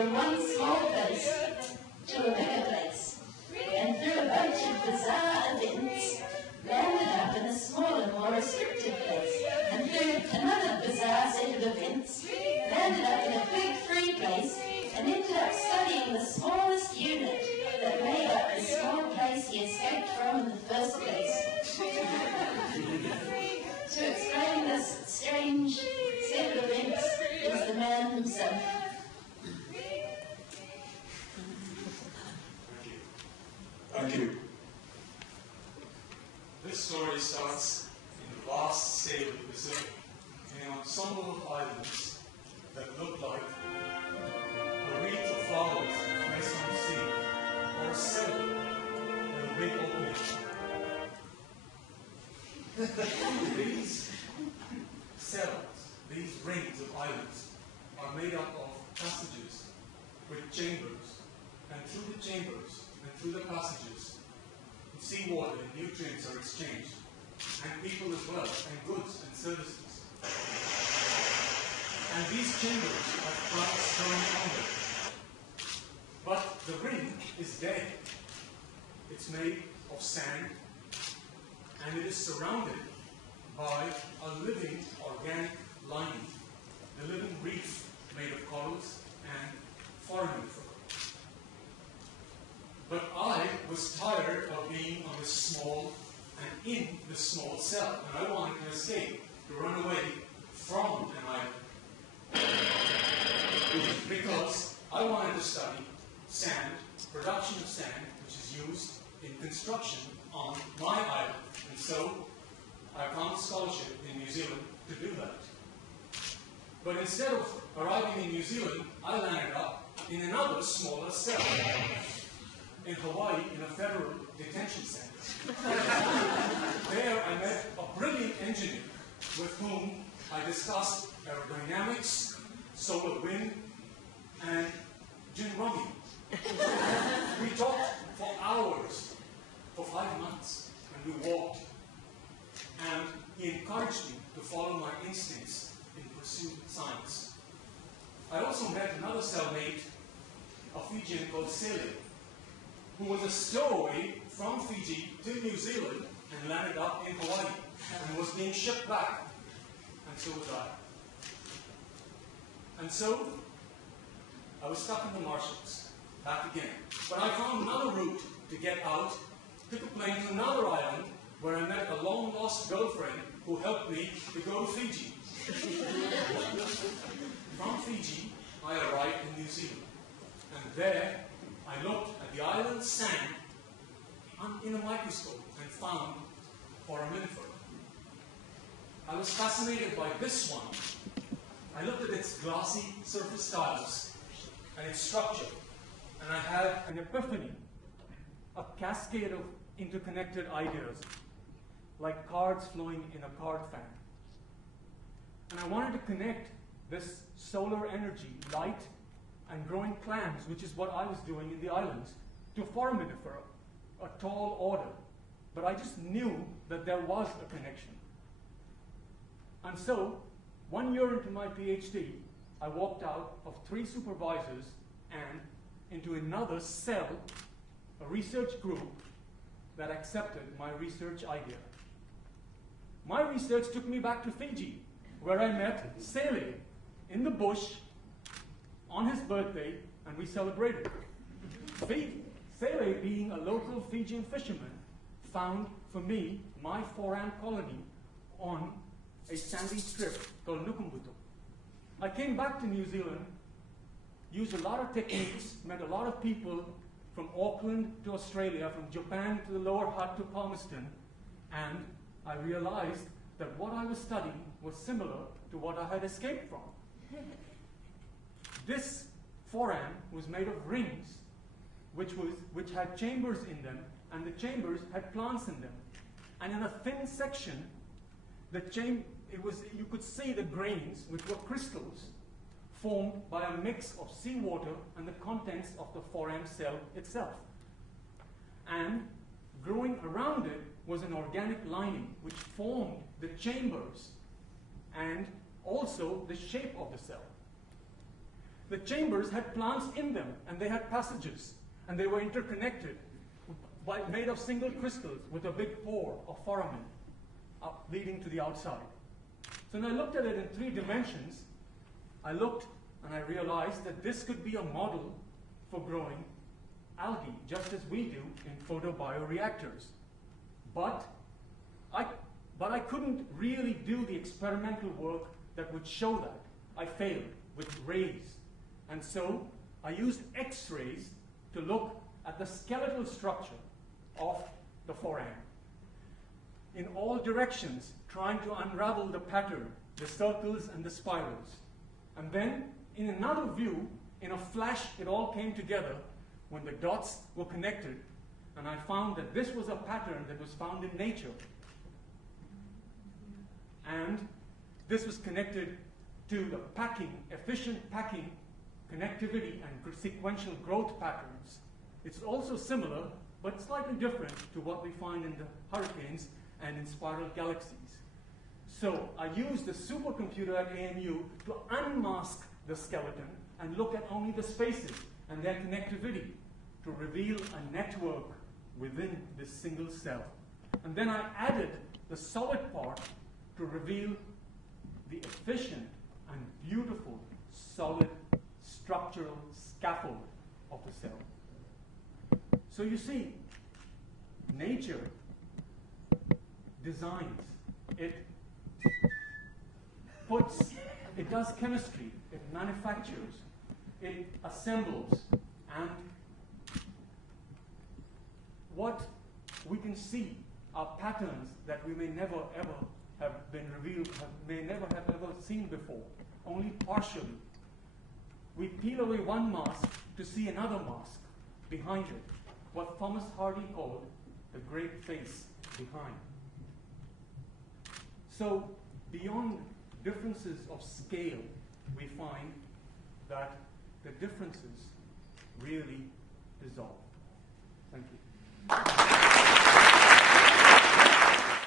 from one small place to a bigger place, and through a bunch of bizarre events, landed up in a smaller, more restricted place, and through another bizarre set of events, landed up in a big free place, and ended up studying the smallest unit that made up the small place he escaped from in the first place. To explain this strange set of events is the man himself. Thank you. This story starts in the vast state of the Pacific, in an ensemble of islands that look like a wreath of flowers placed on the sea, or a sail with a big opening. These cells, these rings of islands, are made up of passages with chambers, and through the chambers and through the passages, seawater and nutrients are exchanged, and people as well, and goods and services. And these chambers have plants growing on them. But the ring is dead. It's made of sand, and it is surrounded by a living organic lining, the living reef made of corals and foraminifera. But I was tired of being on this small and in this small cell, and I wanted to escape, to run away from an island. Because I wanted to study sand, production of sand, which is used in construction on my island. And so I found scholarship in New Zealand to do that. But instead of arriving in New Zealand, I landed up in another smaller cell in Hawaii, in a federal detention center. There I met a brilliant engineer with whom I discussed aerodynamics, solar wind, and gin rummy. We talked for hours, for 5 months, and we walked. And he encouraged me to follow my instincts in pursuit of science. I also met another cellmate, a Fijian called Celia, who was a stowaway from Fiji to New Zealand and landed up in Hawaii and was being shipped back. And so was I. And so I was stuck in the marshes, back again. But I found another route to get out, took a plane to another island where I met a long-lost girlfriend who helped me to go to Fiji. From Fiji, I arrived in New Zealand. And there, I looked at the island's sand in a microscope and found foraminifera. I was fascinated by this one. I looked at its glossy surface tiles and its structure, and I had an epiphany, a cascade of interconnected ideas, like cards flowing in a card fan. And I wanted to connect this solar energy, light, and growing clams, which is what I was doing in the islands, to foraminifera, a tall order. But I just knew that there was a connection. And so, 1 year into my PhD, I walked out of 3 supervisors and into another cell, a research group that accepted my research idea. My research took me back to Fiji, where I met Sele in the bush on his birthday, and we celebrated. Sele, being a local Fijian fisherman, found for me my foran colony on a sandy strip called Nukumbutu. I came back to New Zealand, used a lot of techniques, met a lot of people from Auckland to Australia, from Japan to the Lower Hutt to Palmerston, and I realized that what I was studying was similar to what I had escaped from. This foran was made of rings, which had chambers in them, and the chambers had plants in them. And in a thin section, you could see the grains, which were crystals, formed by a mix of seawater and the contents of the foran cell itself. And growing around it was an organic lining, which formed the chambers and also the shape of the cell. The chambers had plants in them, and they had passages, and they were interconnected, made of single crystals with a big pore of foramen leading to the outside. So when I looked at it in 3 dimensions, I looked and I realized that this could be a model for growing algae, just as we do in photobioreactors. But I couldn't really do the experimental work that would show that. I failed with rays. And so I used X-rays to look at the skeletal structure of the foramen in all directions, trying to unravel the pattern, the circles and the spirals. And then, in another view, in a flash, it all came together when the dots were connected, and I found that this was a pattern that was found in nature. And this was connected to the packing, efficient packing, connectivity, and sequential growth patterns. It's also similar, but slightly different to what we find in the hurricanes and in spiral galaxies. So I used the supercomputer at ANU to unmask the skeleton and look at only the spaces and their connectivity to reveal a network within this single cell. And then I added the solid part to reveal the efficient and beautiful solid structural scaffold of the cell. So you see, nature designs, it does chemistry, it manufactures, it assembles, and what we can see are patterns that we may never ever have been revealed, may never have ever seen before, only partially. We peel away one mask to see another mask behind it, what Thomas Hardy called the great face behind. So beyond differences of scale, we find that the differences really dissolve.